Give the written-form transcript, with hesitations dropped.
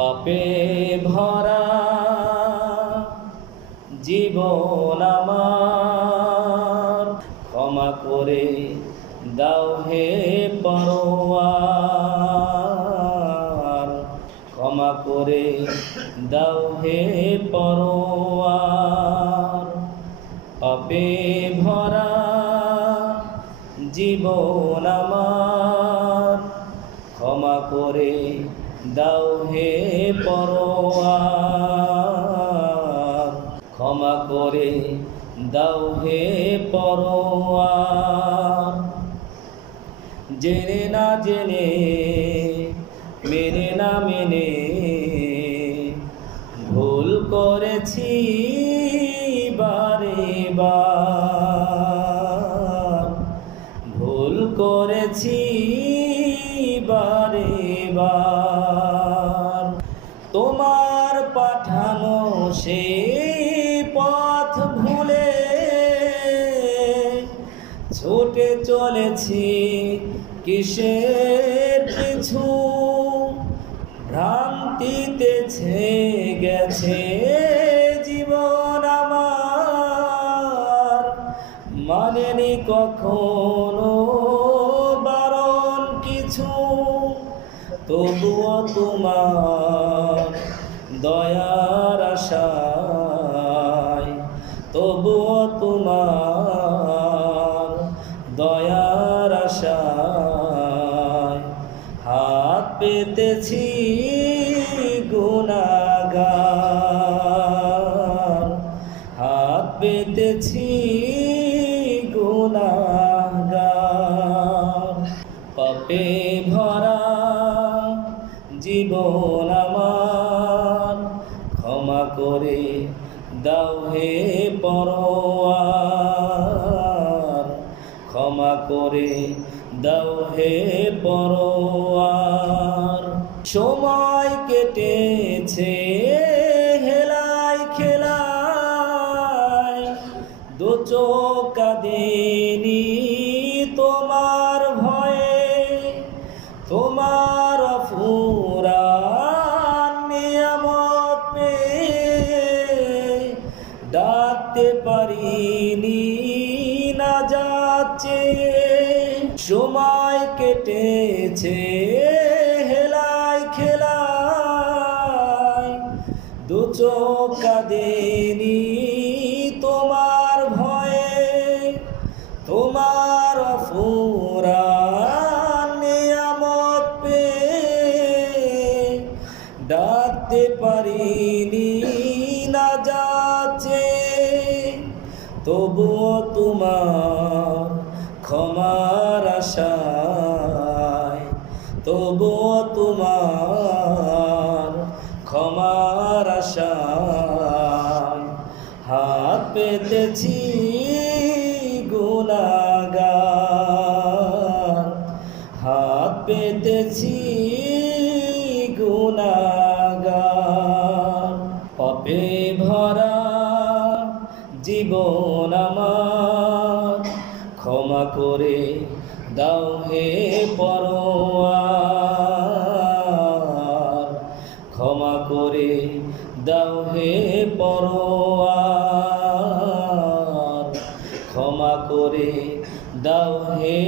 পাপে ভরা জীবন আমার, ক্ষমা করে দাও হে পরওয়ার, ক্ষমা করে দাও হে পরওয়ার। পাপে ভরা জীবন আমার, ক্ষমা করে দাও হে পরওয়ার, ক্ষমা করে দাও হে পরওয়ার। জেনে না জেনে, মেনে না মেনে ভুল করেছি বারে বার, ভুল করেছি বারে বার। তোমার পাঠানো সে পথ ভুলে ছুটে চলেছি কিসের পিছু, ভ্রান্তিতে ছেয়ে গেছে জীবন আমার, মানেনি কখনো বারণ কিছু। তবুও তোমার দয়ার আশায়, তবুও তোমার দয়ার আশায় হাত পেতেছি গুনাহগার, হাত পেতেছি গুনাহগার। পাপে ভরা জীবন আমার, ক্ষমা করে দাও হে পরওয়ার, ক্ষমা করে দাও হে পরওয়ার। সময় কেটেছে হেলায় খেলায়, দু চোখ কাঁদেনি তোমার ভয়ে, তোমার অফুরান নিয়ামত পেয়ে ডাকতে পারিনি না যাচ্ছে। সময় কেটেছে হেলায় খেলায়, দু চোখ কাঁদেনি তোমার ভয়ে, তোমার অফুরান নিয়ামত পেয়ে ডাকতে পারিনি না যাচ্ছে। তবুও তোমার ক্ষমার আশায়, তবুও তোমার ক্ষমার আশায় হাত পেতেছি গুনাহগার, হাত পেতেছি গুনাহগার। পাপে ভরা জীবন আমার, ক্ষমা করে দাও হে পরওয়ার, ক্ষমা করে দাও হে পরওয়ার, ক্ষমা করে দাও হে